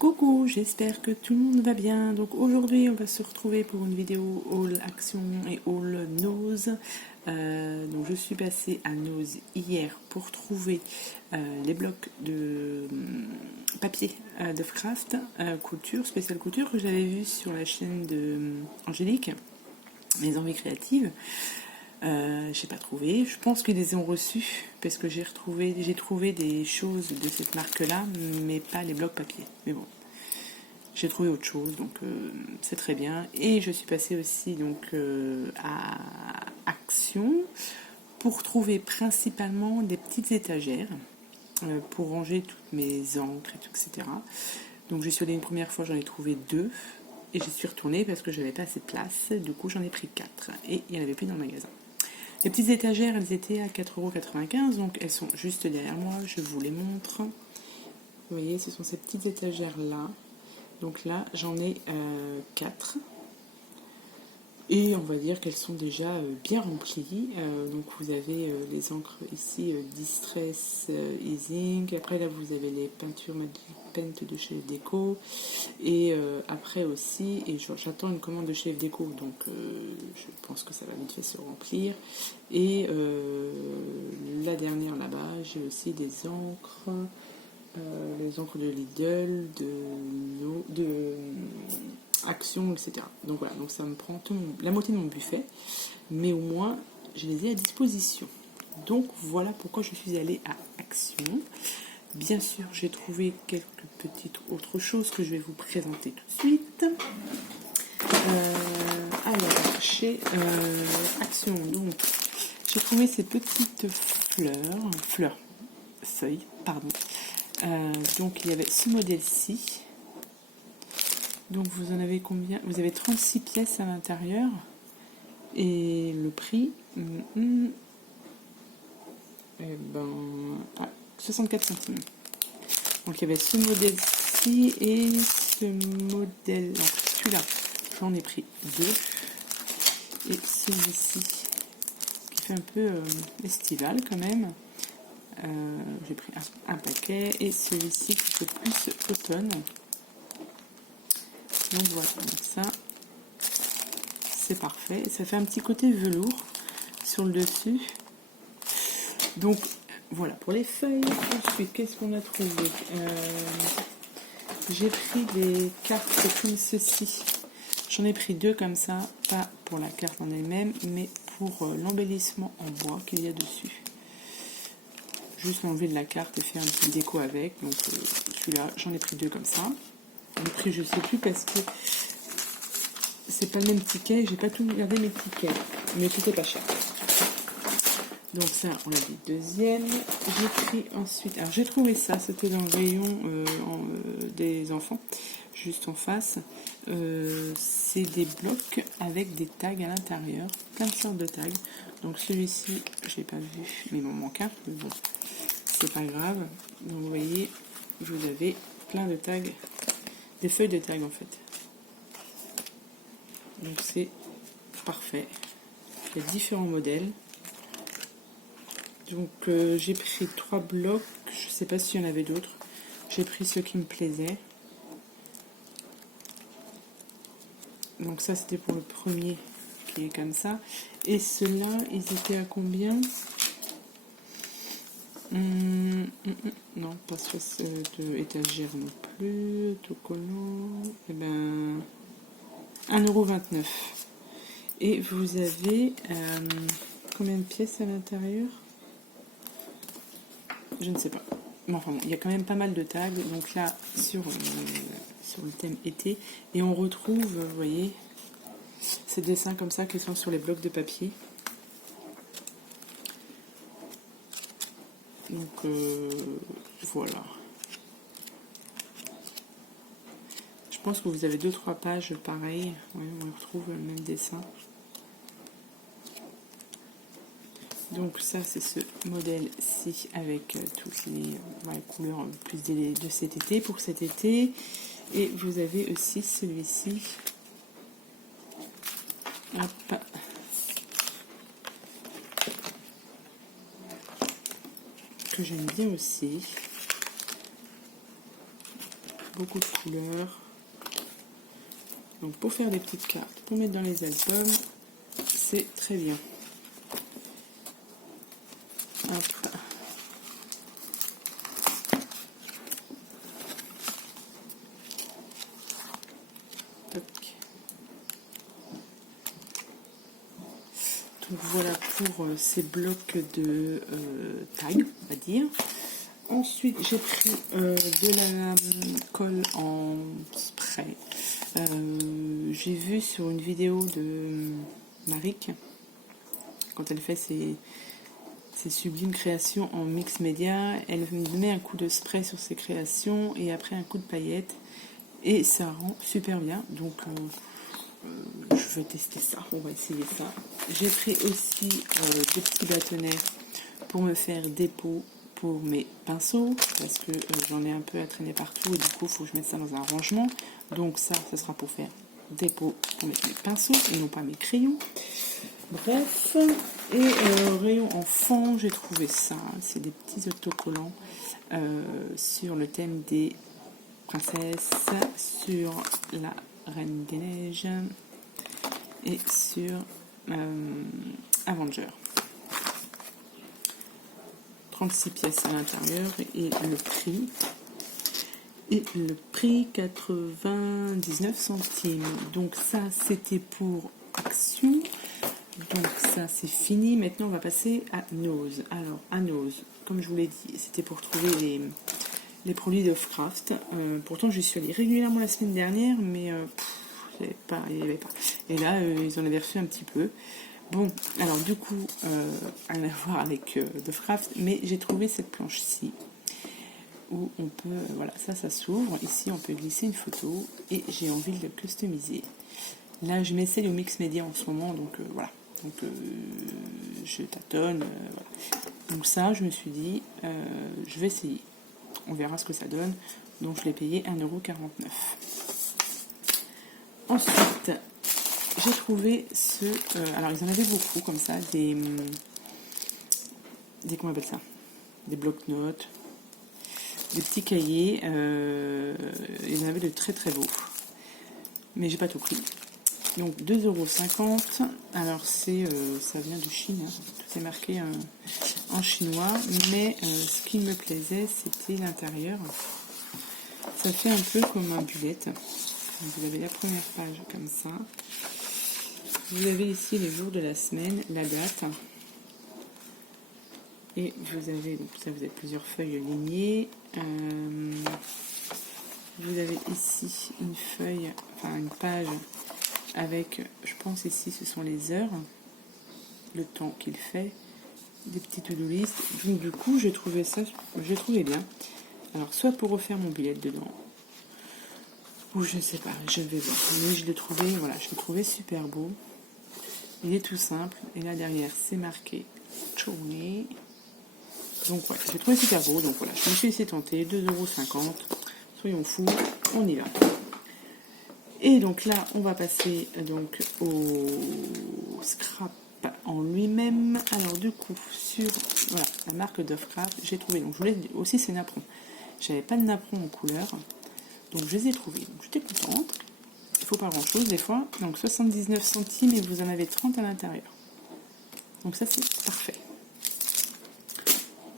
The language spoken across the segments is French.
Coucou, j'espère que tout le monde va bien. Donc aujourd'hui, on va se retrouver pour une vidéo haul action et haul nose. Donc je suis passée à Nose hier pour trouver les blocs de papier de craft couture, spéciale couture que j'avais vu sur la chaîne de Angélique, mes envies créatives. J'ai pas trouvé. Je pense qu'ils les ont reçus parce que j'ai trouvé des choses de cette marque-là, mais pas les blocs papier. Mais bon, j'ai trouvé autre chose, donc c'est très bien. Et je suis passée aussi donc à Action pour trouver principalement des petites étagères pour ranger toutes mes encres et tout, etc. Donc j'y suis allée une première fois, j'en ai trouvé 2. Et j'y suis retournée parce que j'avais pas assez de place. Du coup, j'en ai pris 4. Et il n'y en avait plus dans le magasin. Les petites étagères, elles étaient à 4,95 €, donc elles sont juste derrière moi, je vous les montre. Vous voyez, ce sont ces petites étagères-là. Donc là, j'en ai 4. Et on va dire qu'elles sont déjà bien remplies. Donc vous avez les encres ici, Distress Easing. Après là, vous avez les peintures Magic Paint de chez Déco. Et après aussi, et j'attends une commande de chez Déco, donc je pense que ça va vite fait se remplir. Et la dernière là-bas, j'ai aussi des encres. Les encres de Lidl, de Action, etc. Donc voilà, donc ça me prend la moitié de mon buffet, mais au moins je les ai à disposition. Donc voilà pourquoi je suis allée à Action. Bien sûr, j'ai trouvé quelques petites autres choses que je vais vous présenter tout de suite. Alors, chez Action, donc j'ai trouvé ces petites feuilles, pardon. Donc il y avait ce modèle-ci. Donc vous en avez combien? Vous avez 36 pièces à l'intérieur. Et le prix, 64 centimes. Donc il y avait ce modèle-ci et ce modèle. Donc celui-là, j'en ai pris 2. Et celui-ci, qui fait un peu estival quand même. J'ai pris un paquet. Et celui-ci qui fait plus automne. Donc voilà, donc ça c'est parfait. Ça fait un petit côté velours sur le dessus. Donc voilà pour les feuilles. Ensuite, qu'est-ce qu'on a trouvé? J'ai pris des cartes comme ceci. J'en ai pris 2 comme ça, pas pour la carte en elle-même, mais pour l'embellissement en bois qu'il y a dessus. Juste enlever de la carte et faire un petit déco avec. Donc celui-là, j'en ai pris 2 comme ça. Le prix, je sais plus parce que c'est pas le même ticket. J'ai pas tout regardé mes tickets, mais c'était pas cher. Donc ça, on l'a dit. Deuxième, j'ai pris ensuite. Alors j'ai trouvé ça. C'était dans le rayon des enfants, juste en face. C'est des blocs avec des tags à l'intérieur, plein de sortes de tags. Donc celui-ci, j'ai pas vu, mais il m'en manque un. Mais bon, c'est pas grave. Donc vous voyez, vous avez plein de tags. Des feuilles de tag en fait. Donc c'est parfait. Il y a différents modèles. Donc j'ai pris 3 blocs. Je ne sais pas s'il y en avait d'autres. J'ai pris ceux qui me plaisaient. Donc ça c'était pour le premier qui est comme ça. Et ceux-là, ils étaient à combien? Non, pas 60 étagères non plus. Autocollant. Et ben 1,29 €. Et vous avez combien de pièces à l'intérieur? Je ne sais pas. Mais enfin bon, il y a quand même pas mal de tags. Donc là, sur le thème été. Et on retrouve, vous voyez, ces dessins comme ça qui sont sur les blocs de papier. Donc voilà. Je pense que vous avez 2-3 pages pareilles. Ouais, on retrouve le même dessin. Donc ça c'est ce modèle-ci avec toutes les couleurs plus de cet été, pour cet été. Et vous avez aussi celui-ci. Hop. Que j'aime bien aussi. beaucoup de couleurs. Donc pour faire des petites cartes, pour mettre dans les albums, c'est très bien. Hop. Donc voilà pour ces blocs de taille, on va dire. Ensuite, j'ai pris de la colle en spray. J'ai vu sur une vidéo de Maric, quand elle fait ses sublimes créations en mix média, elle me met un coup de spray sur ses créations et après un coup de paillettes. Et ça rend super bien. Donc, je vais tester ça. On va essayer ça. J'ai pris aussi des petits bâtonnets pour me faire des pots pour mes pinceaux, parce que j'en ai un peu à traîner partout et du coup il faut que je mette ça dans un rangement. Donc ça sera pour faire des pots pour mettre mes pinceaux et non pas mes crayons. Bref, et rayon enfant, j'ai trouvé ça. C'est des petits autocollants sur le thème des princesses, sur la Reine des Neiges et sur Avenger. 36 pièces à l'intérieur et le prix 99 centimes. Donc ça c'était pour Action. Donc ça c'est fini. Maintenant on va passer à Nose. Alors à Nose, comme je vous l'ai dit, c'était pour trouver les produits de Craft. Pourtant je suis allée régulièrement la semaine dernière, mais il n'y avait pas. Et là ils en avaient reçu un petit peu. Bon, alors du coup, rien à voir avec The Craft, mais j'ai trouvé cette planche-ci, où on peut, voilà, ça s'ouvre, ici on peut glisser une photo, et j'ai envie de le customiser. Là, je m'essaye au mix média en ce moment, donc voilà, donc je tâtonne, voilà. Donc ça, je me suis dit, je vais essayer, on verra ce que ça donne, donc je l'ai payé 1,49 €. Ensuite, j'ai trouvé alors ils en avaient beaucoup comme ça, des comment on appelle ça, des blocs-notes, des petits cahiers, ils en avaient de très très beaux, mais j'ai pas tout pris. Donc 2,50 €. Alors ça vient de Chine, hein. Tout est marqué en chinois, mais ce qui me plaisait c'était l'intérieur. Ça fait un peu comme un bullet. Vous avez la première page comme ça. Vous avez ici les jours de la semaine, la date. Et vous avez, donc ça, vous avez plusieurs feuilles lignées. Vous avez ici une feuille, enfin une page avec, je pense ici ce sont les heures, le temps qu'il fait, des petits to-do list. Donc du coup j'ai trouvé bien. Alors soit pour refaire mon billet dedans, ou je ne sais pas, je vais voir. Mais je l'ai trouvé super beau. Il est tout simple. Et là derrière c'est marqué Chouné. Donc voilà, j'ai trouvé super beau. Donc voilà, je me suis laissé tenter. 2,50 €. Soyons fous, on y va. Et donc là, on va passer donc au scrap en lui-même. Alors du coup, sur voilà, la marque Dovecraft, j'ai trouvé. Donc je voulais aussi ces napperons. J'avais pas de napperons en couleur. Donc je les ai trouvés. Donc j'étais contente. Il faut pas grand chose des fois. Donc 79 centimes et vous en avez 30 à l'intérieur. Donc ça c'est parfait.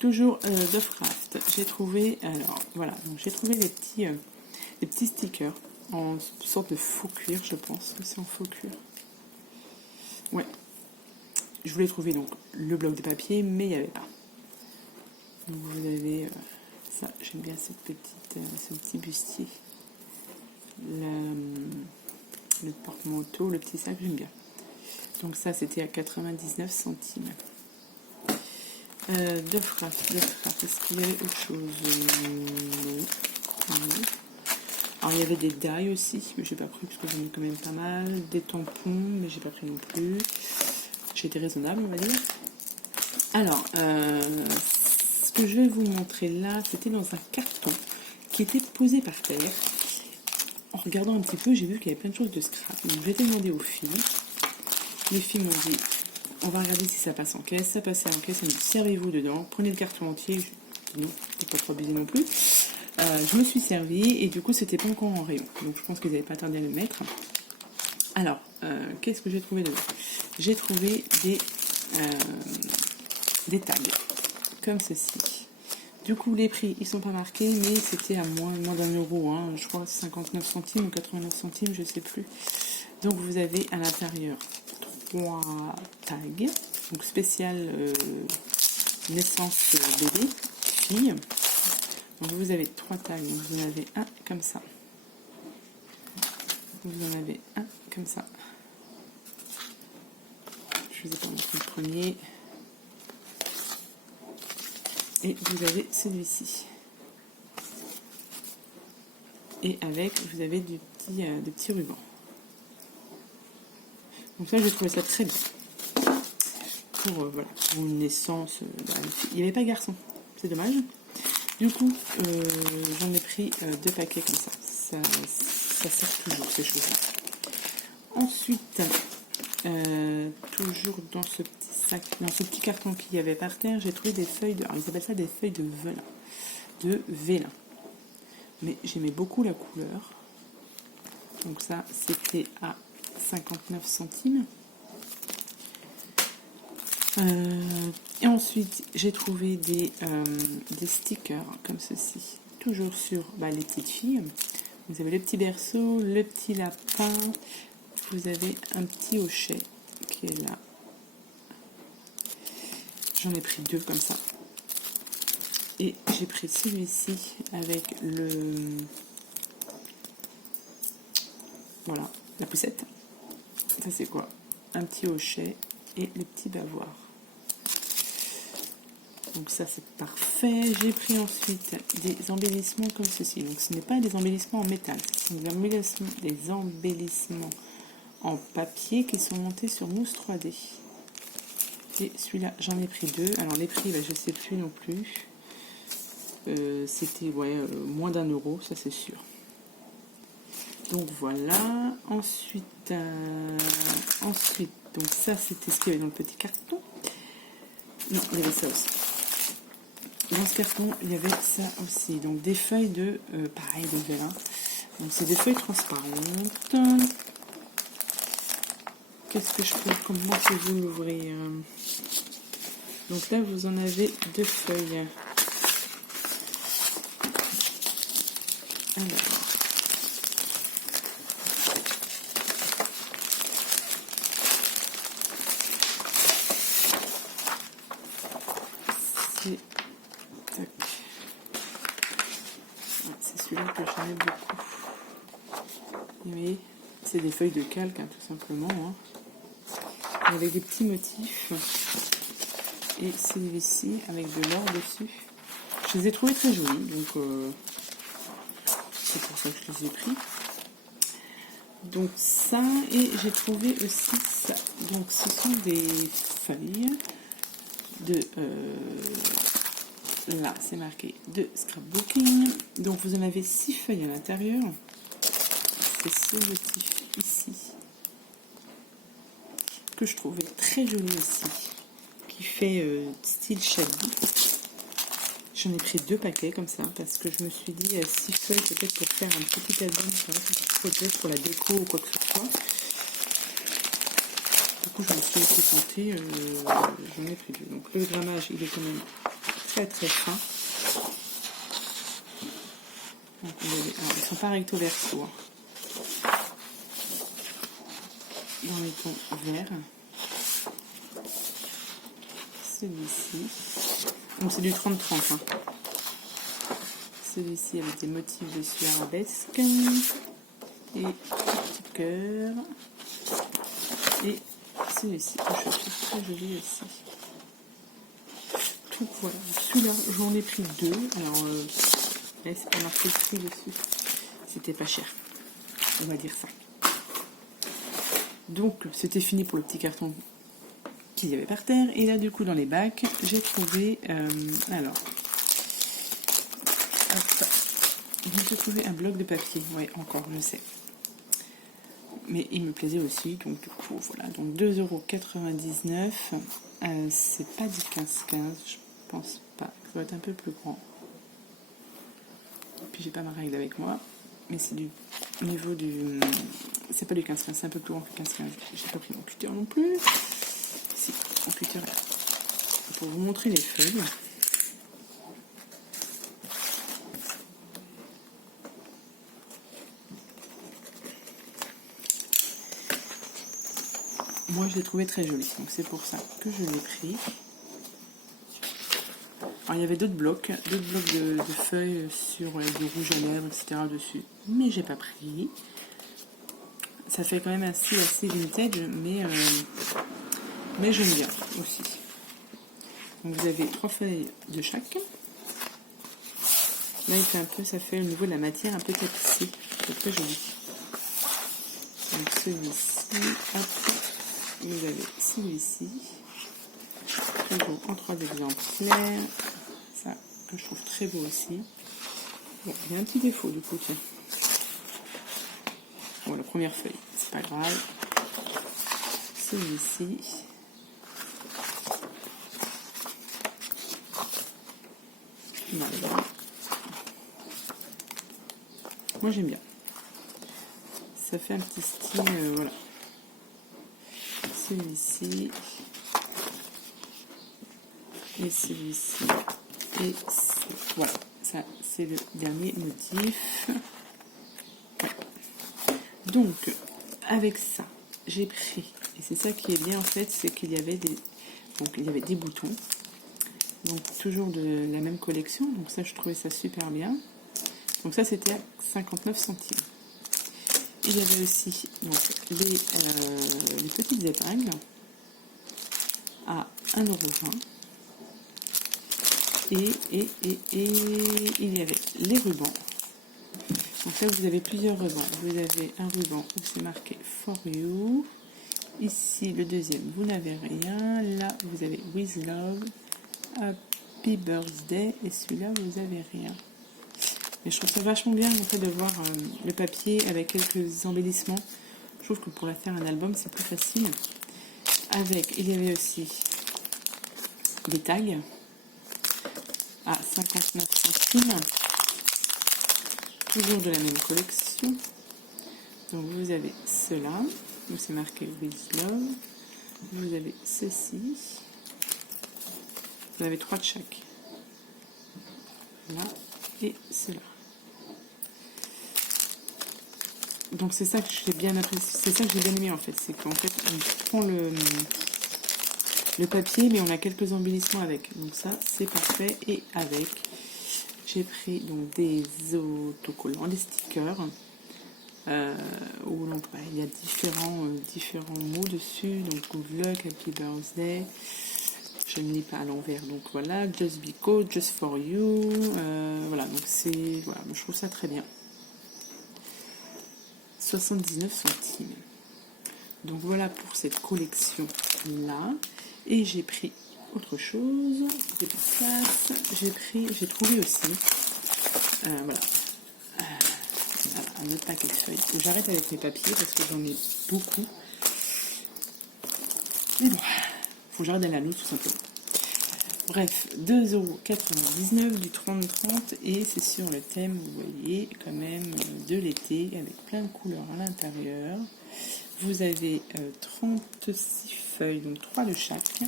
Toujours Dovecraft. J'ai trouvé, alors voilà, donc j'ai trouvé des petits stickers en sorte de faux cuir, je pense que c'est en faux cuir. Ouais. Je voulais trouver donc le bloc de papier, mais il n'y avait pas. Donc vous avez ça, j'aime bien ce petit bustier. Le porte-manteau, le petit sac, j'aime bien. Donc ça, c'était à 99 centimes. Dovecraft, est-ce qu'il y avait autre chose? Non. Alors il y avait des die aussi, mais j'ai pas pris parce que j'en ai quand même pas mal. Des tampons, mais j'ai pas pris non plus. J'ai été raisonnable, on va dire. Alors, ce que je vais vous montrer là, c'était dans un carton qui était posé par terre. En regardant un petit peu, j'ai vu qu'il y avait plein de choses de scrap. Donc j'ai demandé aux filles. Les filles m'ont dit, on va regarder si ça passe en caisse. Ça passait en caisse, elles m'ont dit, servez-vous dedans, prenez le carton entier. Je dis non, c'est pas trop abusé non plus. Je me suis servi et du coup c'était pas encore en rayon. Donc je pense qu'ils n'avaient pas tardé à le mettre. Alors, qu'est-ce que j'ai trouvé dedans? J'ai trouvé des tags comme ceci. Du coup les prix ils sont pas marqués, mais c'était à moins d'1 €, hein. Je crois 59 centimes ou 89 centimes, je sais plus. Donc vous avez à l'intérieur 3 tags, donc spécial naissance bébé, fille. Donc vous avez 3 tags, donc vous en avez un comme ça. Vous en avez un comme ça. Je vous ai pas montré le premier. Et vous avez celui-ci. Et avec, vous avez des petits rubans. Donc ça, j'ai trouvé ça très bien. Pour, voilà, pour une naissance. Il n'y avait pas garçon. C'est dommage. Du coup, j'en ai pris 2 paquets comme ça. Ça sert toujours, ces choses-là. Ensuite, toujours dans ce petit sac, dans ce petit carton qu'il y avait par terre, j'ai trouvé des feuilles de... Alors, ils appellent ça des feuilles de vélin. Mais j'aimais beaucoup la couleur. Donc ça, c'était à 59 centimes. Et ensuite, j'ai trouvé des stickers comme ceci. Toujours sur les petites filles. Vous avez le petit berceau, le petit lapin. Vous avez un petit hochet qui est là. J'en ai pris 2 comme ça. Et j'ai pris celui-ci avec voilà, la poussette. Ça c'est quoi? Un petit hochet et le petit bavoir. Donc ça c'est parfait. J'ai pris ensuite des embellissements comme ceci. Donc ce n'est pas des embellissements en métal, ce sont des embellissements en papier qui sont montés sur mousse 3D. Et celui-là j'en ai pris 2. Alors les prix, je sais plus non plus. C'était moins d'1 €, ça c'est sûr. Donc voilà. Ensuite, donc ça c'était ce qu'il y avait dans le petit carton. Non, il y avait ça aussi. Dans ce carton, il y avait ça aussi. Donc des feuilles de pareil, de vélin. Donc c'est des feuilles transparentes. Qu'est-ce que je peux, comment pouvez-vous l'ouvrir? Donc là, vous en avez 2 feuilles. Alors, c'est celui-là que j'aimais beaucoup. Oui, c'est des feuilles de calque, hein, tout simplement. Hein. Avec des petits motifs. Et celui-ci avec de l'or dessus. Je les ai trouvés très jolis, donc c'est pour ça que je les ai pris. Donc ça, et j'ai trouvé aussi ça. Donc ce sont des feuilles de... là, c'est marqué de scrapbooking. Donc vous en avez 6 feuilles à l'intérieur. C'est ce motif ici que je trouvais très joli aussi, qui fait style chablis. J'en ai pris 2 paquets comme ça parce que je me suis dit 6 feuilles peut-être pour faire un petit album pour la déco ou quoi que ce soit. Du coup je me suis laissé tenter, j'en ai pris 2. Donc le grammage il est quand même très très fin. Donc, alors, ils sont pas recto verso. Hein. Dans les tons verts. Celui-ci. Donc c'est du 30-30. Hein. Celui-ci avec des motifs dessus arabesques. Et petit cœur. Et celui-ci que je trouve très joli aussi. Donc voilà, celui-là j'en ai pris 2. Alors là c'est pas marqué le prix dessus. C'était pas cher. On va dire ça. Donc c'était fini pour le petit carton qu'il y avait par terre. Et là du coup dans les bacs j'ai trouvé alors hop, j'ai trouvé un bloc de papier. Ouais, encore je sais, mais il me plaisait aussi, donc du coup voilà. Donc 2,99 €. C'est pas du 15-15, je pense pas, ça doit être un peu plus grand. puis j'ai pas ma règle avec moi, mais c'est du au niveau du... C'est pas du 15-15, c'est un peu plus grand que 15-15. J'ai pas pris mon cutter non plus. Si, mon cutter est là. Pour vous montrer les feuilles. Moi, je l'ai trouvé très joli, donc c'est pour ça que je l'ai pris. Alors, il y avait d'autres blocs de feuilles sur du rouge à lèvres, etc. dessus, mais j'ai pas pris. Ça fait quand même assez vintage, mais j'aime bien aussi. Donc vous avez 3 feuilles de chaque. Là, il fait un peu, ça fait au niveau de la matière un peu tapissé. C'est très joli. Donc celui-ci, hop, vous avez celui-ci. Toujours en 3 exemplaires. Ça, que je trouve très beau aussi. Bon, il y a un petit défaut du coup, tiens. Bon, la première feuille, c'est pas grave. Celui-ci. Voilà. Moi j'aime bien. Ça fait un petit style, voilà. Celui-ci. Et celui-ci. Et voilà. Ça, c'est le dernier motif. Ouais. Donc, avec ça, j'ai pris. Et c'est ça qui est bien en fait, c'est qu'il y avait des boutons. Donc toujours de la même collection. Donc ça, je trouvais ça super bien. Donc ça, c'était à 59 centimes. Il y avait aussi donc, les petites épingles à 1,20 €. Et il y avait les rubans. Donc là, vous avez plusieurs rubans. Vous avez un ruban où c'est marqué For You. Ici, le deuxième, vous n'avez rien. Là, vous avez With Love, Happy Birthday. Et celui-là, vous n'avez rien. Mais je trouve ça vachement bien en fait, de voir le papier avec quelques embellissements. Je trouve que pour la faire un album, c'est plus facile. Avec, il y avait aussi des tags à 59 centimes. Toujours de la même collection. Donc vous avez cela, où c'est marqué With Love. Vous avez ceci. Vous avez 3 de chaque. Là et cela. Donc c'est ça que j'ai bien apprécié, c'est ça que j'ai bien aimé en fait, c'est qu'en fait on prend le papier mais on a quelques embellissements avec, donc ça c'est parfait. Et avec, j'ai pris donc des autocollants, des stickers où donc il y a différents mots dessus, donc good luck, happy birthday, je ne lis pas à l'envers, donc voilà, just because, just for you, voilà, donc c'est, voilà, je trouve ça très bien. 79 centimes. Donc voilà pour cette collection là. Et j'ai pris autre chose. J'ai trouvé aussi voilà, un autre paquet de feuilles. J'arrête avec mes papiers parce que j'en ai beaucoup. Mais bon, faut que j'arrête à la loupe tout simplement. Bref, 2,99 € du 30-30 et c'est sur le thème, vous voyez, quand même de l'été avec plein de couleurs à l'intérieur. Vous avez 36 feuilles, donc 3 de chaque.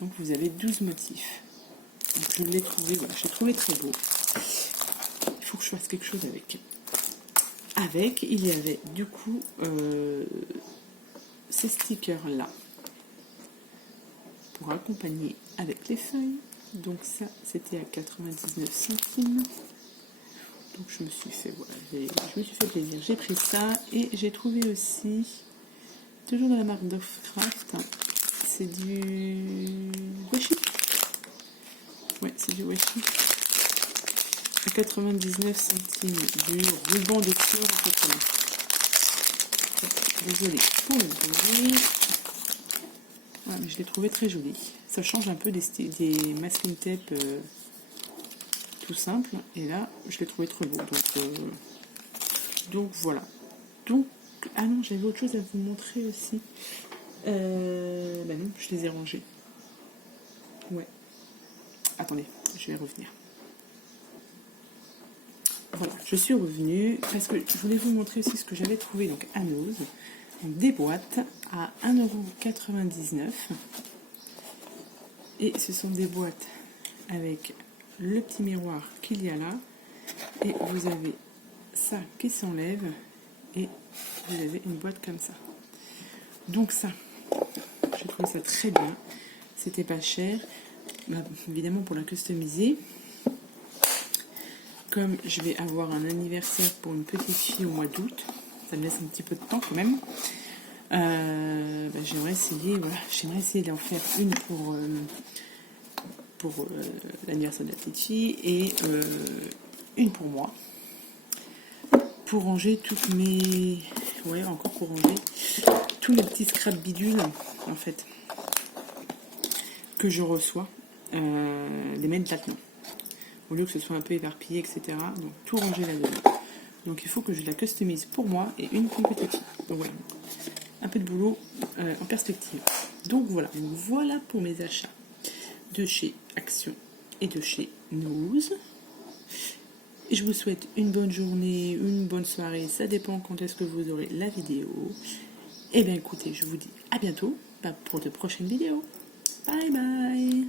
Donc vous avez 12 motifs. Donc je l'ai trouvé, voilà, j'ai trouvé très beau. Il faut que je fasse quelque chose avec. Avec, il y avait du coup ces stickers-là pour accompagner avec les feuilles. Donc ça, c'était à 99 centimes. Donc je me suis fait, voilà, je me suis fait plaisir. J'ai pris ça et j'ai trouvé aussi, toujours de la marque Dovecraft, c'est du washi. Ouais, c'est du washi. À 99 centimes du ruban de couleur en coton. Désolée pour le bruit. Ouais, mais je l'ai trouvé très joli. Ça change un peu des masking tape tout simple. Et là, je l'ai trouvé très beau. Donc voilà. Donc, ah non, j'avais autre chose à vous montrer aussi. Bah non, je les ai rangés. Ouais. Attendez, je vais revenir. voilà, je suis revenue parce que je voulais vous montrer aussi ce que j'avais trouvé donc à Nose. Donc, des boîtes à 1,99 €. Et ce sont des boîtes avec le petit miroir qu'il y a là. Et vous avez ça qui s'enlève. Et vous avez une boîte comme ça. Donc ça, j'ai trouvé ça très bien. C'était pas cher. Bah, évidemment pour la customiser. Comme je vais avoir un anniversaire pour une petite fille au mois d'août, ça me laisse un petit peu de temps quand même. J'aimerais essayer d'en faire une pour l'anniversaire de la petite fille et une pour moi. Pour ranger toutes mes... Ouais, encore pour ranger tous les petits scraps bidules, en fait, que je reçois, les mettre là-dedans. Au lieu que ce soit un peu éparpillé, etc. Donc, tout ranger là-dedans. Donc, il faut que je la customise pour moi et une pour petite fille. Donc, voilà. Un peu de boulot en perspective. Donc, voilà. Voilà pour mes achats de chez Action et de chez Nose. Je vous souhaite une bonne journée, une bonne soirée, ça dépend quand est-ce que vous aurez la vidéo. Et bien écoutez, je vous dis à bientôt pour de prochaines vidéos. Bye bye.